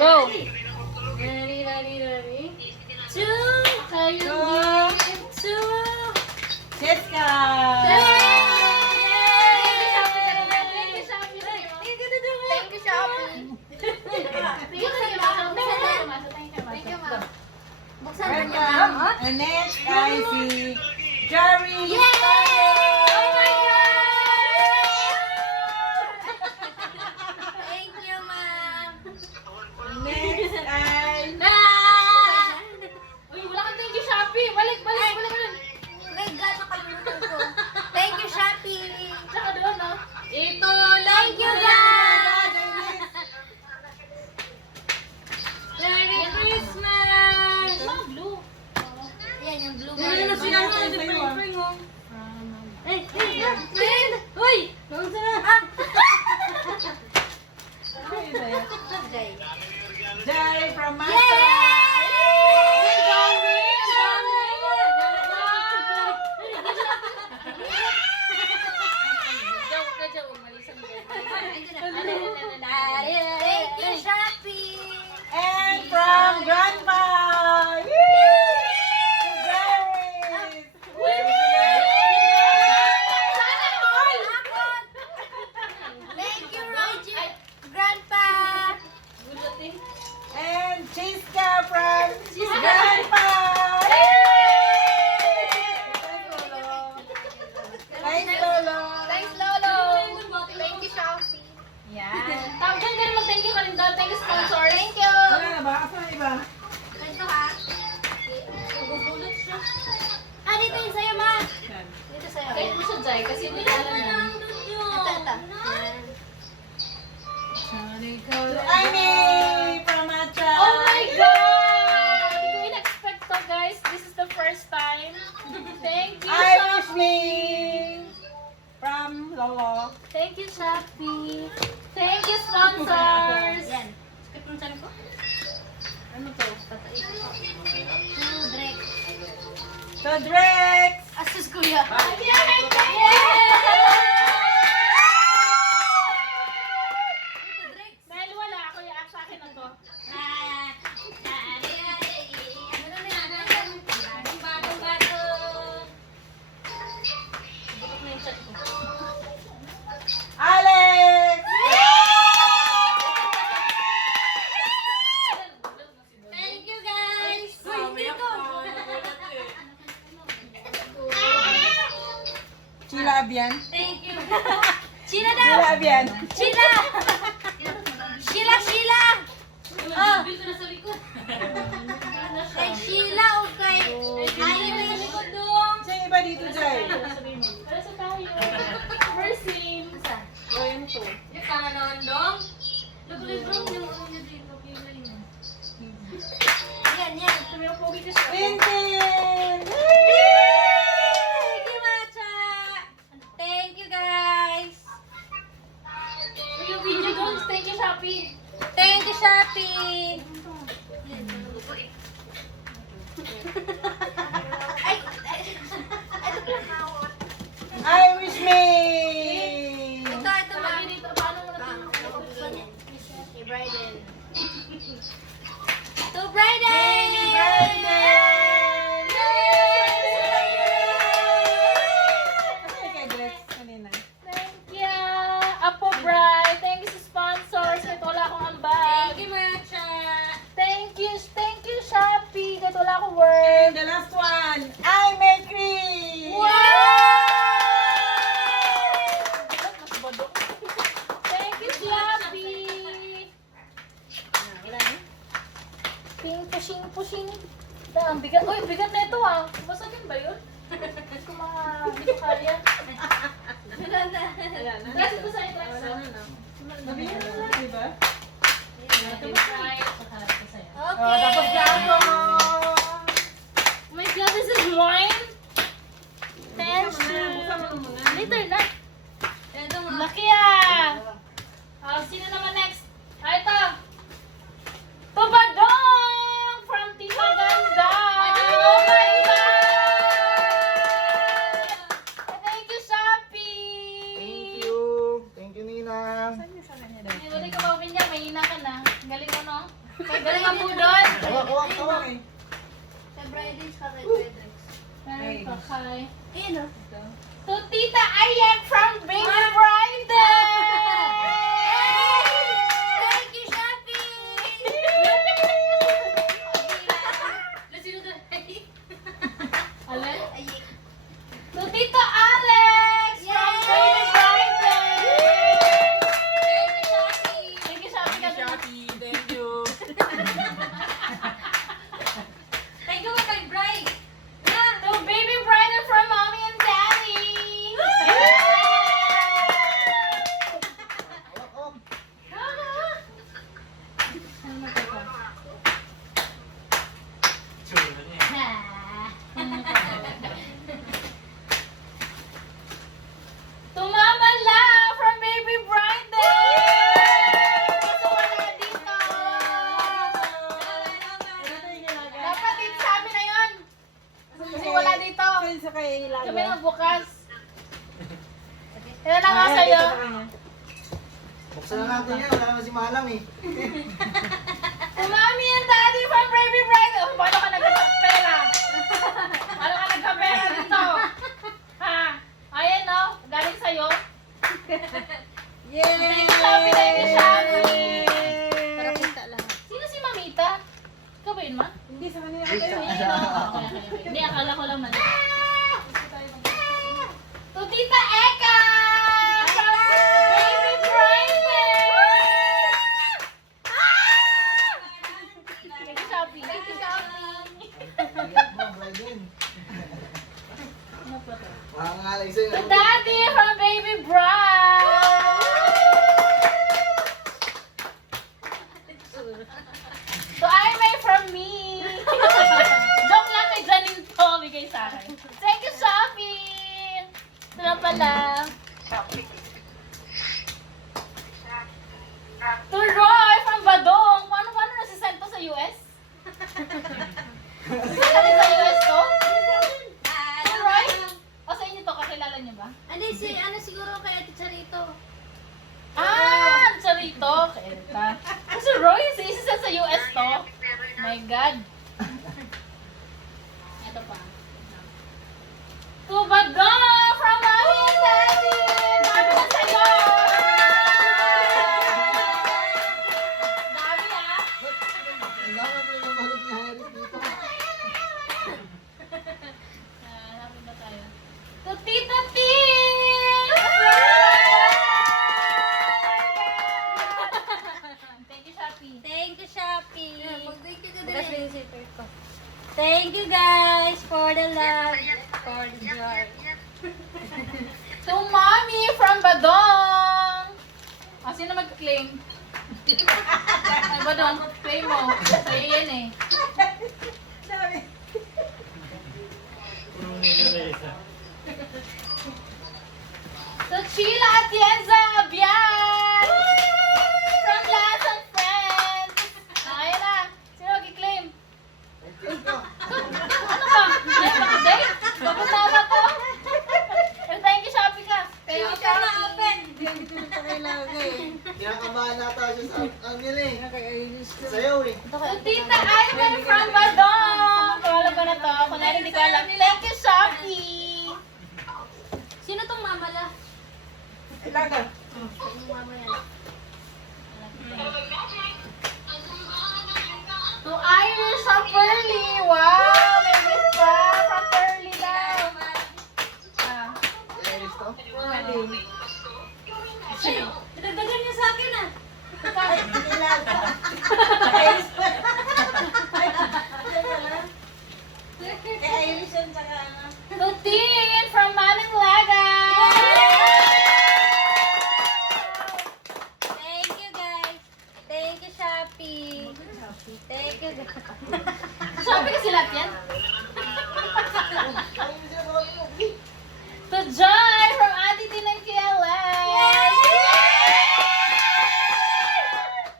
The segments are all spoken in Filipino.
Go! Ready, ready, ready. Two! Kayo two! Jessica! And next ay si Jerry. Thank you, ma'am. Next ay Uy, wala kang thank you, Shopee. Balik. Thank you, Shopee. Tsaka doon, no? Ito, thank you, guys. Merry Christmas. Mga blue. Yan, yung blue. Yan, yung sila mo, yung spring, oh. Uy! Jay from Yay! Masa. Thank you, Shopee. And from Grandpa. Thank you, Roger. Grandpa. And Chiska from Grandpa. Thanks, Lolo. Thanks, Lolo. Thank you, Shopee. Yan. Tapos ganun mag-thank you ka rin daw. Thank you, sponsor. Thank you. Wala na ba? Asa na iba? Ito ha. Gugulot siya. Ah, dito yung sa'yo, ma. Yan. Dito sa'yo. Kahit mo siya, Jai, kasi hindi ko alam yan. Ito. Amy from Macha. Oh my God! Hindi ko in-expect to, guys. This is the first time. Thank you, Irish Shopee. me from Lolo. Thank you, Shopee. Thank you, sponsors. Yan. Skip mo ko? Ano to? Drex. So, Drex. Asus, kuya. Dahil wala, kuya, sa akin na to. Butok na yung chat ko. Alex. Thank you, guys. Sheila Abian. Thank you. Sheila daw. Sheila Abian. Sheila. Sheila. Oh. Kay Sheila o kay Irish ko dong. Siya yung iba dito, Jay. Para sa tayo. First name. O, yun to. Yung pangalan dong. Lubulibong yung ulo dito. Yan. Tumiyopogi ka siya. Quintin. Thank you, Macha. Thank you, guys. Yung video goals, thank you, Shopee. Thank you, Shopee. Irish me. Ito, ma. Paano mo natin? Kay Bryden. To Bryden! Thank you, Apo Bry. Thank you sa sponsors. Kahit wala akong ambag. Thank you, Macha. Thank you, Shopee. Kahit wala akong work. And the last one, I make Chris. Thank you, Shopee. Pushing. Ang bigat. Uy, bigat na ito ah. Basagin ba yun? Hindi ko kaya. Wala na. Kasi ito sa ito. Sabihin mo na, di ba? Okay. Tapos gago. Oh my God, this is wine? Thank you. Later na. Laki ah. Sino naman next? Ito. Tubadong from Tita Ganda. Oh my God. Thank you, Shopee. Thank you. Thank you, Nina. Wala ka mawin yan. May ganun po doon. Kawak. Sa Bridals ka kay Pedrex. Ay, kakay. Ayun o. To Tita Ayan from Baby Bridal! Thank you, Shopee! Alin? Ay, To Tito Alex from Yay! Baby Bridal! thank you, Shopee! Thank you, Shopee. Shopee, thank you. Thank you kay Bri! To Baby Bridal from Mommy and Daddy! To Mama La from Baby Bridal! Gusto wala dito! Dapat dito sa amin na yun! Kasi wala dito! Sa kay Ilaga. Sabi na bukas. Yan na nga sa'yo. Buksan na natin yan. Wala naman si Malang eh. To Mommy and Daddy from Baby Bridal. Oh, paano ka nagkapera? Paano ka nagkapera dito? Ha? Ayan no, galing sa'yo. Yay! Thank you, Shopee. Thank you, Shopee. Para kita lang. Sino si Mamita? Ikaw ba yun, ma? Hindi sa kanila. Ayun, no? Okay. Hindi, akala ko lang mali. To Tita Eka! From Baby Bridal! Thank you, Shopee. Thank you, Shopee. Iyak mo, Bryden. Ano pa to? Makangalag sa'yo. To Daddy from Baby Bride! To Aimee from me! Joke lang kay Janine to, bigay sa akin. Thank you, Shopee! Ito na pala. To Roy from Badong! Paano nasisend to sa US? Nasisend sa US to? To Roy? O sa inyo to, kakilala niyo ba? Ano siguro kay Ate Charito? Ah, Charito. Kaya kasi Roy, isa sa US to. My God. Ito pa. Tubadong from Mommy and Daddy. Dami na sa'yo. Dami ah. Ang dami ko yung balot ni Harry dito. Hanapin ba tayo? To Tita Tin! Thank you, Shopee. Thank you, Shopee! Mag-thank you ka Bukas din. yung zipper ko. Thank you guys for the love, for the joy. To Mommy from Badong! Ah, sino mag-claim? Ay, Badong, claim mo. Sa'yo yan eh. To Sheila Atienza Abian! From Last and Friends! Ayun na. Sino mag-claim? Ito. Ano ba? Ay, mag-date? Pagkasama ko? Thank you, Shopee ka. Thank you, Shopee. Sa kay Ilaga eh. Kinakabahan nata siya sa angin eh. Kay Iris ko. Sayaw eh. To Tita Ivan from Badong! Kawala ba na to? Kung nari, hindi ko alam. Thank you, Shopee! Sino tong mamala? Ilaga. Yung mama yan. To Irish from Pearly! Wow! May gift pa! From Pearly daw! Ah. Iris to. Ay, nadagdagan niyo sa akin ah. Ilaga. Kay Iris yan tsaka ano. To Tin from Manang Laga! Thank you guys. Thank you, Shopee. Thank you guys. Shopee kasi lahat yan? Ay, hindi siya makapag-uwi. To Joy from Auntie Tin and KLA!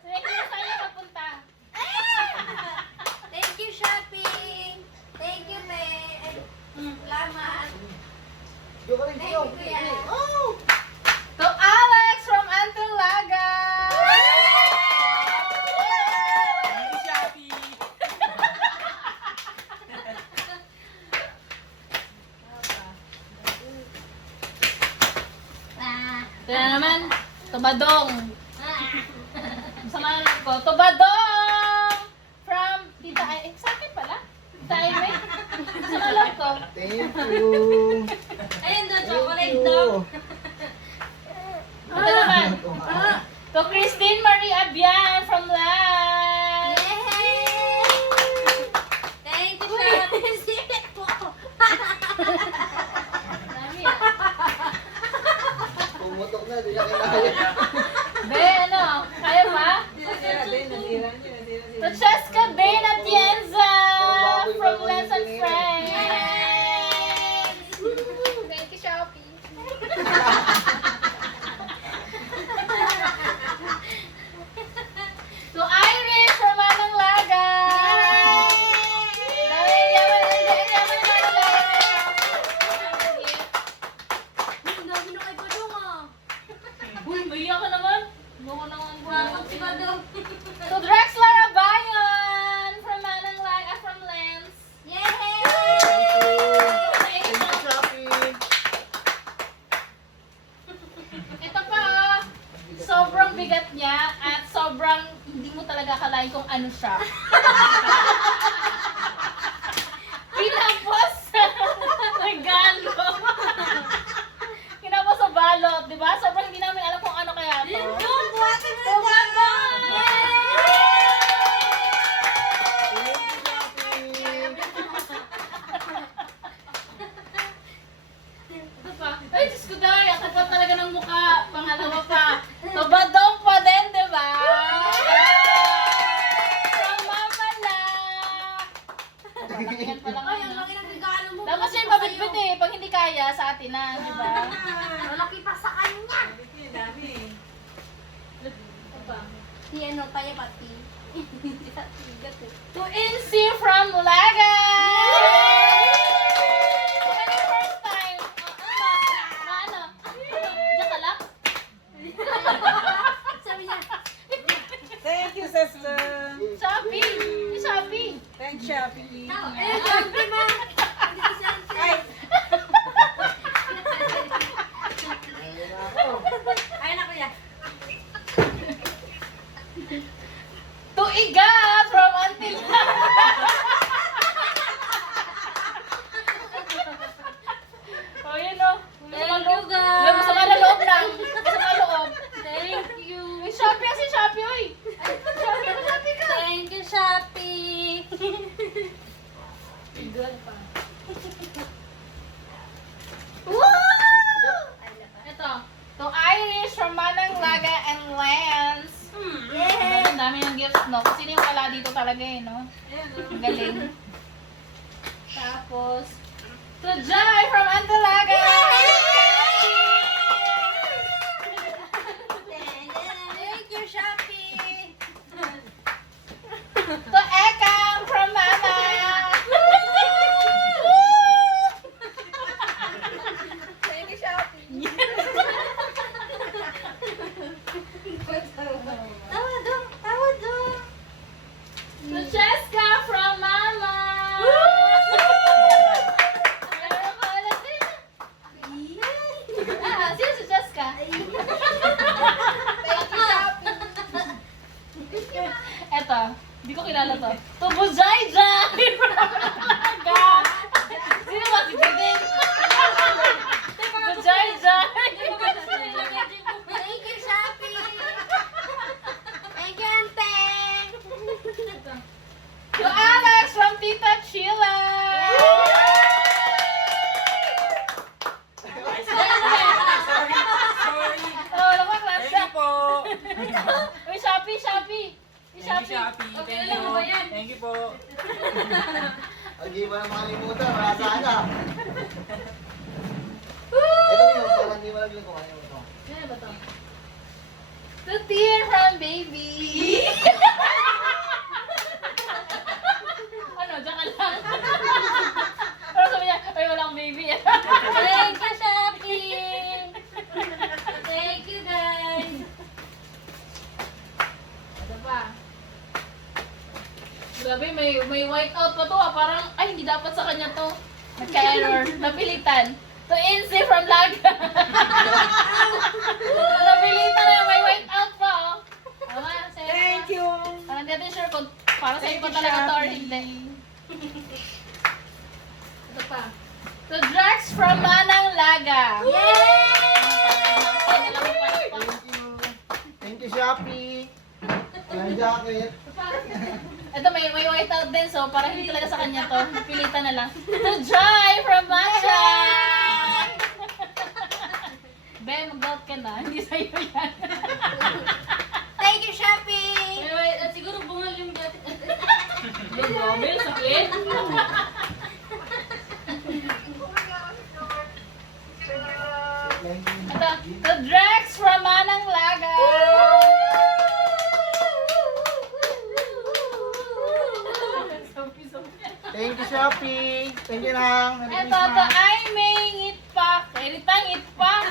Thank you sa iyo papunta. Thank you, Shopee. Thank you, May. Salamat. Diyo ka rin, diyo. Thank you, Kuya. Oh! To Alex from Antulaga! Tubadong. Samahan ko. Tubadong! From Tita Ay. Sa akin pala? Tita Ay, may. Samahan ko. Thank you. Ayun daw, Thank chocolate you. daw. Ito naman. To Christine Marie Abian from Lab. Yay! Thank you, Shopee. Sipit po. Dami ah. Pumutok na, di na kinaya. Be, ano? Kaya pa? Natira. Francesca Bain Atienza from Lens and Friends. Thank you, Shopee. To Irish from Manang Laga. Ang dami na kay Padong ah. Uy, maiyak ka naman. Buko naman po. Bakit si Padong? To Drexler Abayon from Manang Laga from Lens. Yay! Thank you, Shopee. Ito pa oh. Sobrang bigat niya at sobrang hindi mo talaga akalain kung ano siya. Pinapos sa regalo. Kinapos sa balot, di ba? Sobrang hindi namin alam kung ano kaya to. buhatin mo Oh, na baba! Thank you, Shopee. Ito pa. Ay, Diyos ko dahil. Ang kapal talaga ng mukha. Pangalawa pa. Tubadong pa din, di ba? From Mama La. Patingin pa lang. Ay, ang laki ng regalo mo. Dapat siya yung pabitbit eh. Pag hindi kaya, sa atin na, di ba? Ang laki pa sa kanya. Dami. Si ano, kaya pati. Bigat eh. To Incy from Laga! Ano yung first time? Ano? Diyan ka lang? Sabi niya, Thank you, sister. Shopee! Si Shopee! Thank you, Shopee. sabi mo. Hindi ko siya. Ay, Ay, naku ya. To Iga from Antilla! Oh, yun o. Thank you, guys. Masama na loob lang. Masama loob. Thank you. May Shopee kasi Shopee, oy. Shopee na Shopee ka. Thank you, Shopee. Good pa. Woo! Ito. To Irish from Manang Laga and Lance. Yay! Ang dami ng gifts, no? Kasi yung pala dito talaga eh, no? Ang galing. Tapos, to Jai from Antalaga! Thank you, Shopee. To Ekang from Mama! Thank you, Shopee! Tawa dong, tawa dong. To Cheska from Mama! Meron ka ulit din. Ah, sino si Cheska? Thank you, Shopee! Eto, hindi ko kilala to. To Bujayja! Sino ba si Jidin? Bujayja! Thank you, Shopee. Thank you, Anteng. To Alex from Tita Sheila! Oh, naman Thank you po. Uy, Shopee! Thank you, Shopee. Okay Thank lang you. ba yan? Thank you po. Huwag mo na makalimutan, wala sana. Ito yun, parang hindi mo lang yun kung ano yun. Ano ba to? To Tear from Baby! Ano, dyan ka lang. Pero sabi niya, ay walang baby. Thank you, Shopee. Thank you, guys. Ano pa? Grabe, may white out pa to ah. Parang, ay hindi dapat sa kanya to. Nagka-error. Napilitan. To Insi from Laga. Nabilita na may white out pa, oh. Tama, sa'yo. Thank you. Parang di natin sure kung para sa'yo Thank pa you, talaga to or Shopee. hindi. Ito pa. To Drax from Manang Laga. Thank you, Shopee. Walang jacket. Ito may white out din, so parang hindi talaga sa kanya to. Pilitan na lang. To Joy from Masha! Be, mag-doubt ka na. Hindi sa'yo yan. Thank you, Shopee! At siguro bungal yung dati. Yung gomel, sakit. Thank you. Ito, to Drax from Manang Laga. Thank you, Shopee. Thank you lang. Merry Ito, to Christmas. ay may ngitpak. Erita ngitpak.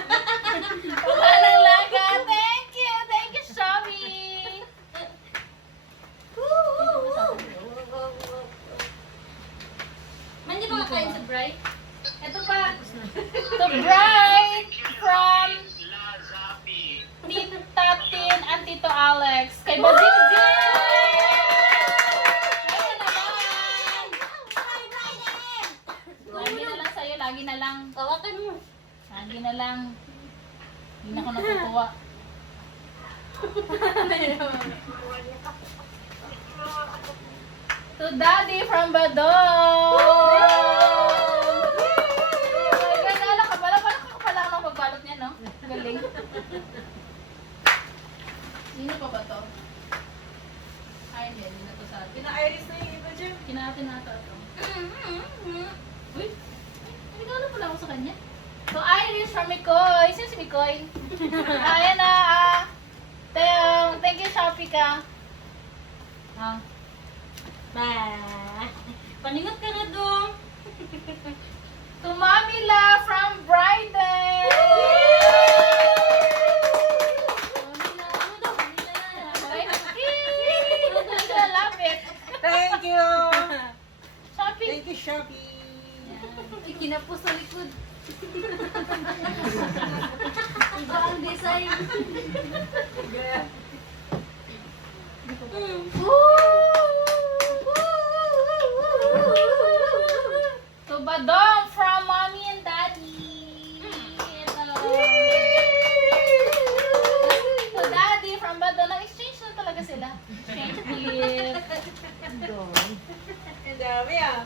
From Manang Laga. Thank you, Shopee. Man, di ba kakain sa Bright? Ito pa. To Bright from Tita Tin and Tito Alex. Kay Bazingzing! Ayun naman! Lagi na lang sa'yo, lagi na lang. Tawakan mo. Lagi na lang. Hindi na ako natutuwa. To Daddy from Badong! Ganda ka pala. Parang kakapala ka ng pagbalot niya, no? Galing. Sino pa ba to? Ay, hindi na to sa atin. Pina-iris na yung iba dyan. Kinatin na ito. Uy, nagkala pala ako sa kanya. So, Iris from Mikoy. Sino si Mikoy? Ayan na, thank you, Shopee ka. Ah. Paningot ka na doon. To Mamila from Bryden. I love it. Thank you. Shopee. Thank you, Shopee. Ay, kinapos sa likod. Iba ang design. To Badong from Mommy and Daddy. Ito. To Daddy from Badong. Nag-exchange na talaga sila. Exchange gift. Ang dami ah.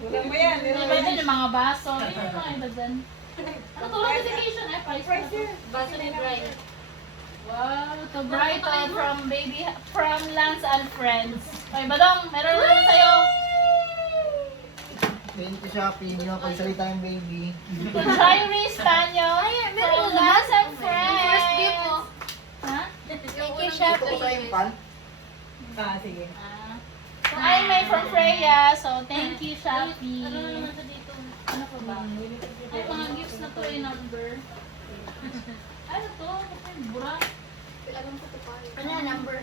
Walang mo yan. Iba dyan yung mga baso. Yun yung mga iba dyan. Ano to? Notification eh. Price na to. Baso ni Bright. Wow. To Brighton from Lance and Friends. Okay, Badong. Meron na naman sa'yo. Thank you, Shopee. Hindi mo pagsalita yung baby. To Jairi Spaniel from Lance and Friends. First gift mo. Ha? Thank you, Ito ko Shopee. tayong pan. Ah, sige. So, I'm May from Freya. So, thank you, Shopee. Ano naman sa dito? Ano pa ba? Ay, mga gifts na to yung number. Ano to? Ay, bura. Ano number?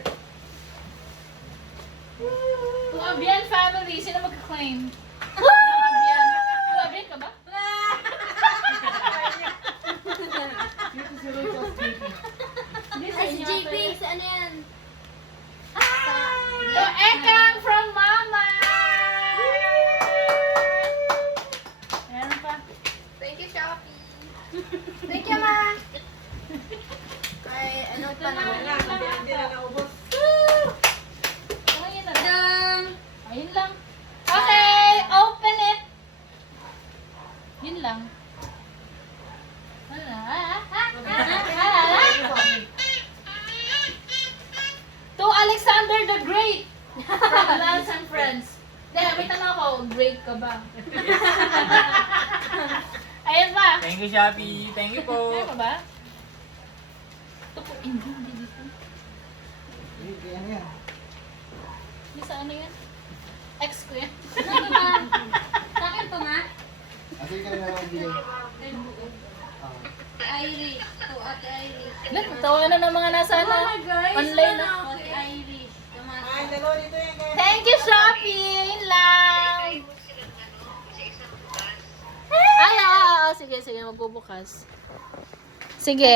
To Abian family. Sino magka-claim? Abian. To Abian ka ba? Dito si Rachel Speaking. Hindi sa Ay, si inyo. JP. ate. Sa ano yan? To Ekang from Mama. Meron pa. Thank you, Shopee. Thank you, Ma. Ay, ano pa na? Wala, hindi na naubos. Ayun na lang. Tadam! Ayun lang. Okay, open it. Yun lang. Ano na? To Alexander the Great from Lance and Friends. Dahil may tanong ako, great ka ba? Ayun pa. Thank you, Shopee. Thank you po. Ayun pa ba? Ito po, hindi dito. Hindi, ano yan? Hindi sa ano yan? Ex ko yan. Ano ba? Sa akin to, Ma. Kasi ka na lang bigay. Ate Irish. To Ate Irish. Tawa na ng mga nasa ano, online na. Ate Irish. Ay, dalawa dito yan. Thank you, Shopee! Yun lang! Ay, na magbubukas. Sige.